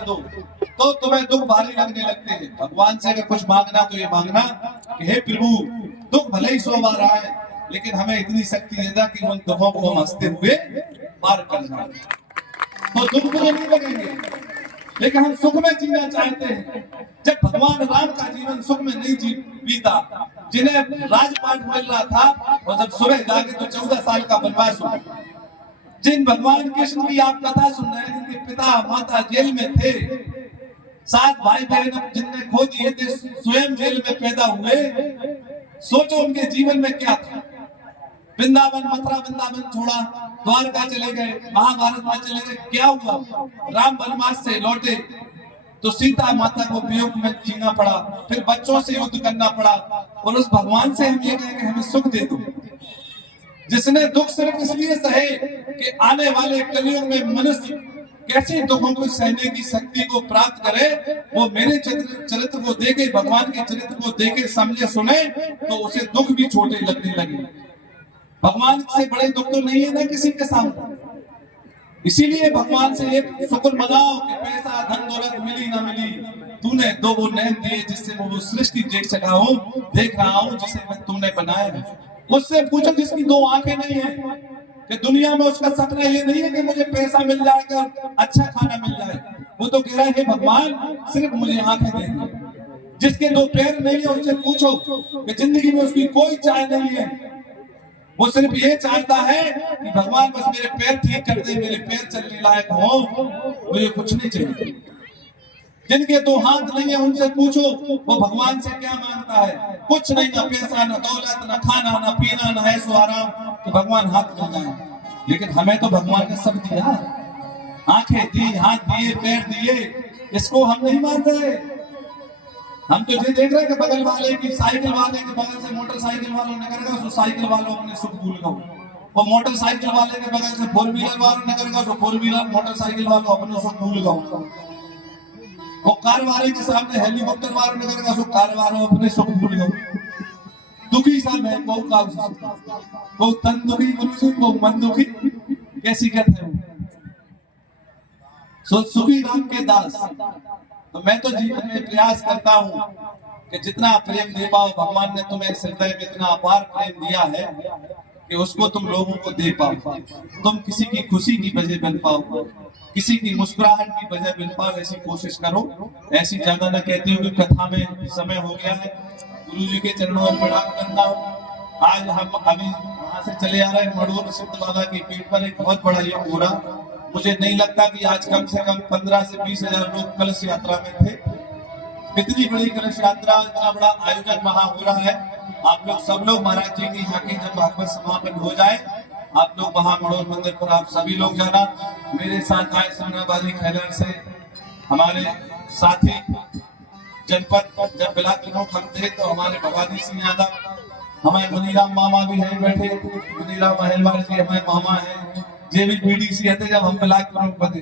दो तो तुम्हें दुख भारी लगने लगते हैं। भगवान से अगर कुछ मांगना तो ये मांगना कि हे प्रभु, दुख भले ही 100 बार आए लेकिन हमें इतनी शक्ति देना कि उन दुखों को हम हंसते हुए पार कर जाए। तो दुख मुझे नहीं लगेंगे, लेकिन हम सुख में जीना चाहते हैं। जब भगवान राम का जीवन सुख में नहीं बीता, जिन्हें राजपाट मिल रहा था और जब सुबह जाके तो 14 साल का वनवास हुआ, जिन भगवान कृष्ण की आप कथा सुन रहे हैं, जिनके पिता माता जेल में थे, 7 भाई बहन जिनने खो दिए थे, स्वयं जेल में पैदा हुए, सोचो उनके जीवन में क्या था। वृंदावन मथुरा वृंदावन छोड़ा, द्वारका चले गए, महाभारत में चले गए, क्या हुआ? राम वनवास से लौटे तो सीता माता को वियोग में जीना पड़ा, फिर बच्चों से युद्ध करना पड़ा, और उस भगवान से हम ये कहें कि हमें सुख दे दो, जिसने दुख सिर्फ इसलिए सहे कि आने वाले कलयुग में मनुष्य कैसे दुखों को सहने की शक्ति को प्राप्त करे। वो मेरे चरित्र को देखे, भगवान के चरित्र को देखे, समझे, सुने तो उसे दुख भी छोटे लगने लगे। भगवान से बड़े दुख तो नहीं है ना किसी के सामने। इसीलिए भगवान से एक शुक्र मनाओ कि पैसा धन दौलत मिली ना मिली, तूने 2 वो नैन दिए जिससे वो सृष्टि देख सका हूं, देख रहा हूं, जिसे मैं तुमने बनाया है। उससे पूछो जिसकी 2 आंखें नहीं है कि दुनिया में उसका सपना ये नहीं है कि मुझे पैसा मिल जाएगा, अच्छा खाना मिल जाए। वो तो कह रहा है भगवान सिर्फ मुझे आंखें दे दो। जिसके 2 पैर नहीं है उससे पूछो कि जिंदगी में उसकी कोई चाह नहीं है, वो सिर्फ ये चाहता है कि भगवान बस मेरे पैर ठीक कर दे, मेरे पैर चलने लायक हो, मुझे कुछ नहीं चाहिए। जिनके 2 हाथ नहीं है उनसे पूछो वो भगवान से क्या मांगता है। कुछ नहीं, ना पैसा, ना दौलत, ना खाना, ना पीना, ना ऐशो आराम, तो भगवान हाथ मिल जाए। लेकिन हमें तो भगवान ने सब दिया, आंखें दी, हाथ दिए, पैर दिए, इसको हम नहीं मान रहे। हम तो ये देख रहे हैं कि बगल वाले की साइकिल वाले के बगल से मोटरसाइकिल वालों ने करेगा तो साइकिल वालों अपने सुख भूल गए, वो मोटरसाइकिल वाले के बगल से 4 व्हीलर वालों ने करेगा तो 4 व्हीलर मोटरसाइकिल वालों अपने सुख भूल गए, वो कार वाले के सामने हेलीकॉप्टर वालों ने करेगा तो कार वालों अपने सुख भूल गए। दुखी सब है, वो तन दुखी, वो मन दुखी, कैसी कहते हैं सो सुखी राम के दास। तो मैं तो जीवन में प्रयास करता हूँ कि जितना प्रेम दे पाओ, भगवान ने तुम्हें हृदय में इतना अपार प्रेम दिया है कि उसको तुम लोगों को दे पाओ, तुम किसी की खुशी की वजह बन पाओ, किसी की मुस्कुराहट की वजह बन पाओ, ऐसी कोशिश करो। ऐसी ज्यादा न कहते हो कि कथा में समय हो गया है, गुरु जी के चरणों में प्रणाम करता हूँ। आज हम अभी वहां से चले आ रहे हैं, मड़ोर सिद्ध बाबा की पीठ पर एक बहुत बड़ा योग हो रहा। मुझे नहीं लगता कि आज कम से कम 15 से 20 हजार लोग कलश यात्रा में थे। इतनी बड़ी कलश यात्रा, इतना बड़ा आयोजन वहां हो रहा है। आप लोग सब लोग महाराज जी की यहाँ की जब भागवत समापन हो जाए, आप लोग वहां मड़ोर मंदिर पर आप सभी लोग जाना। मेरे साथ आए सोनाबाजी खैलर से हमारे साथी जनपद जब ब्लॉक प्रमुख हम थे तो हमारे भवानी सिंह यादव, हमारे मुनीराम मामा भी है बैठे, मुनीराम महलवाल जी हमारे मामा है, जे भी बीडीसी है जब हम ब्लॉक प्रमुख बने।